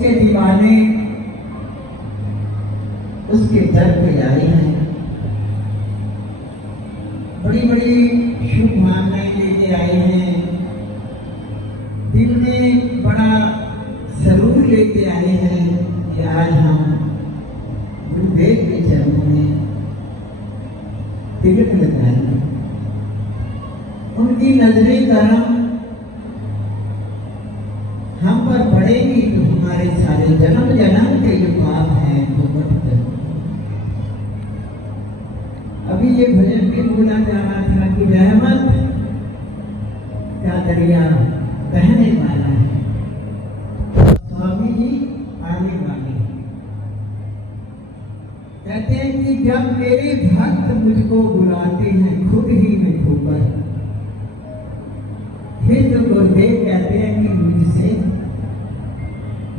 उसके दीवाने उसके दर पे आए हैं, बड़ी बड़ी शुभ भावनाएं लेके आए हैं, दिल में बड़ा सरूर लेके आए हैं कि आज हम गुरुदेव के चरणों में तिलक लगाएंगे। उनकी नजरें करम हम पर पड़ेगी तो हमारे सारे जन्म जन्म के जो पाप हैं वो मिट जाएंगे। अभी ये भजन भी बोला जा रहा था कि रहमत का दरिया बहने वाला है, स्वामी जी आने वाले हैं। कहते हैं कि जब मेरे भक्त मुझको बुलाते हैं खुद ही में खोकर, फिर तो गुरुदेव कहते हैं कि मुझसे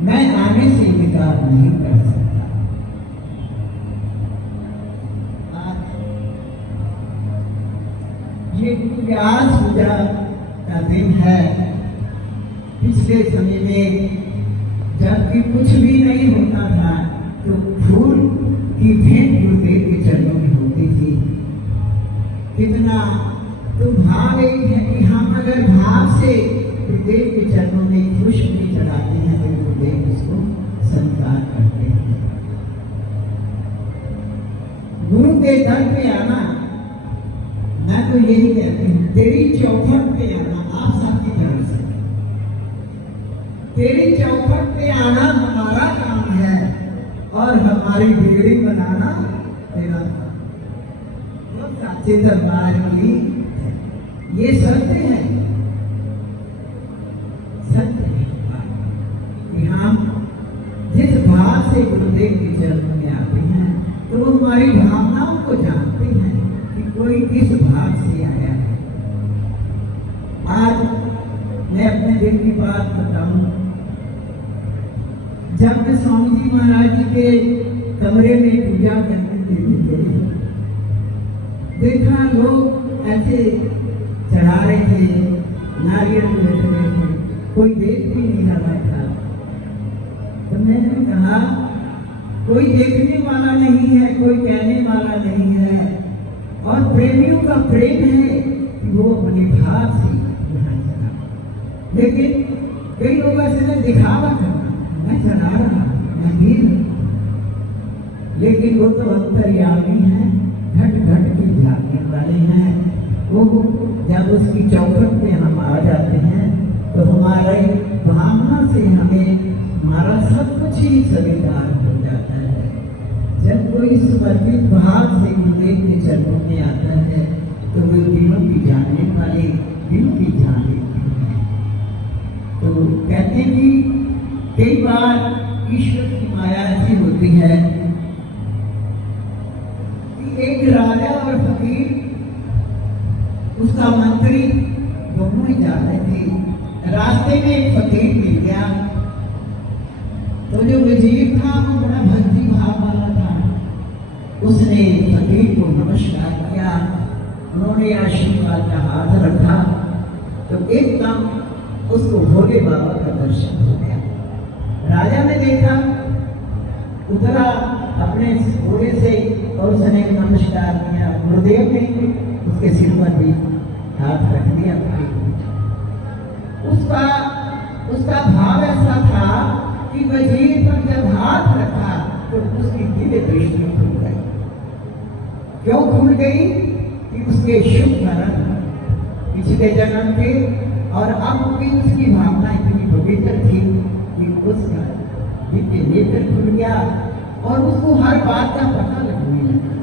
मैं आने से इनकार नहीं कर सकता। ये व्यास पूजा का दिन है। पिछले समय में जबकि कुछ भी नहीं होता था तो फूल की भेंट गुरुदेव के चरणों में होती थी। कितना तो भाव यही है कि हम अगर भाव से गुरुदेव के चरणों में पुष्प भी चढ़ाते हैं तो गुरुदेव उसको स्वीकार करते हैं। गुरु के दर पे आना, मैं तो यही कहती हूँ, तेरी चौखट पे आना आप सबकी तरफ से, तेरी चौखट पे आना हमारा काम है और हमारी बिगड़ी बनाना तेरा काम। साचे दरबार की ये सत्य है, सत्य है कि हम जिस भाव से गुरुदेव के चरणों में आते हैं तो वो हमारी भावनाओं को जानते हैं कि कोई किस भाव से आया है। आज मैं अपने दिल की बात बताऊं, जब मैं स्वामी जी महाराज जी के कमरे में पूजा करने के लिए गई, देखा लोग ऐसे चढ़ा रहे थे, नारियल बैठ रहे थे, कोई देख भी नहीं रहा था। तो मैंने कहा कोई देखने वाला नहीं है, कोई कहने वाला नहीं है, और प्रेमियों का प्रेम है कि वो अपने भाव से यहाँ चढ़ा। लेकिन कई लोग ऐसे दिखावा करना, मैं चढ़ा रहा, मैं भी, लेकिन वो तो अंतर्यामी है, घट घट के झांकने वाले हैं। वो जब उसकी चौखट पे हम आ जाते हैं तो हमारे भावना से हमें हमारा सब कुछ ही स्वीकार हो जाता है। जब कोई समर्पित भाव से गुरुदेव के चरणों में आता है तो वो दिलों की जानने वाले, दिल की जानने वाले। तो कहते हैं कि कई बार ईश्वर की माया ऐसी होती है कि एक राजा और फकीर, उसका मंत्री दोनों ही जा रहे थे। रास्ते में एक फकीर मिल गया, तो जो वजीर था वो बड़ा भक्ति भाव वाला था। उसने फकीर को नमस्कार किया, उन्होंने आशीर्वाद का हाथ रखा तो एकदम उसको भोले बाबा का दर्शन हो गया। राजा ने देखा, उतरा अपने घोड़े से और उसने नमस्कार किया। गुरुदेव ने उसके सिर पर भी हाथ रख दिया। उसका भाव ऐसा था कि वजीर पर जब हाथ रखा तो उसकी दिव्य दृष्टि खुल गई। क्यों खुल गई? कि उसके शुभ कर्म पिछले जन्म के और अब की उसकी भावना इतनी पवित्र थी कि उसका दिव्य नेत्र खुल गया और उसको हर बात का पता लगने लगा।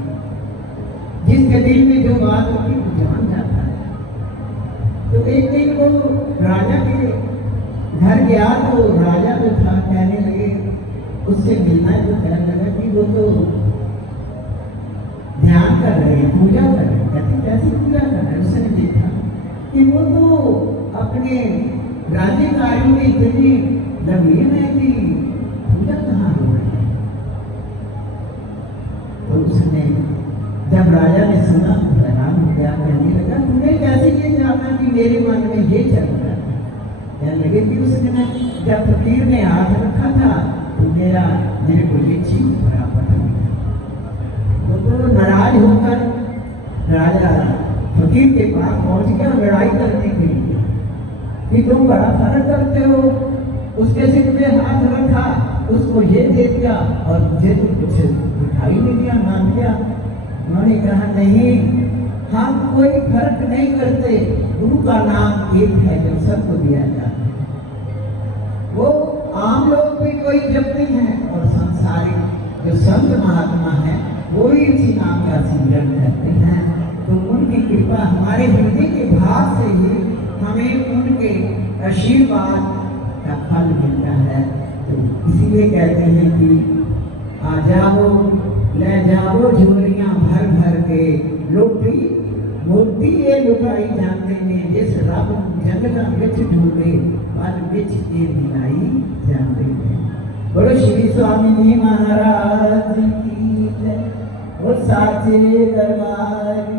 जिसके दिल में जो बात होती वो जान जाता है। तो एक दिन वो राजा के घर गया तो राजा जो था कहने लगे, उससे मिलना है तो कहने लगा कि वो तो ध्यान कर रहे हैं, पूजा कर रहे हैं। कहते कैसी पूजा कर रहे हैं? उसने देखा कि वो तो अपने राज्य कार्य में इतनी लंबीन है कि पूजा कहाँ हो रही है। तो उसने जब राजा ने सुना तो हैरान हो गया, कहने लगा तूने कैसे ये जाना कि मेरे मन में ये चल रहा है। कहने लगे कि उसने जब फकीर ने हाथ रखा था तो मेरे को ये चीज प्राप्त हुई। तो नाराज होकर राजा फकीर के पास पहुंच गया लड़ाई करने के लिए कि तुम बड़ा फर्क करते हो, उसके सिर पे हाथ रखा, उसको ये दे दिया और मुझे तो कुछ दिखाई नहीं दिया, मान दिया। उन्होंने कहा नहीं, हम कोई फर्क नहीं करते, गुरु का नाम एक है जो सबको दिया जाता है। वो आम लोग भी कोई जपते हैं और संसारिक जो संत महात्मा है वो भी इसी नाम का सिमरन करते हैं। तो उनकी कृपा हमारे हृदय के भाव से ही हमें उनके आशीर्वाद का फल मिलता है। तो इसीलिए कहते हैं कि आ जाओ ले जाओ झोलियां भर भर के, लोटी मोती ये लुटाई जानते ने, जिस रब जंगला विच ढूंढे पल विच ये मिलाई जानते ने। बोलो श्री स्वामी महाराज की जय, और साचे दरबार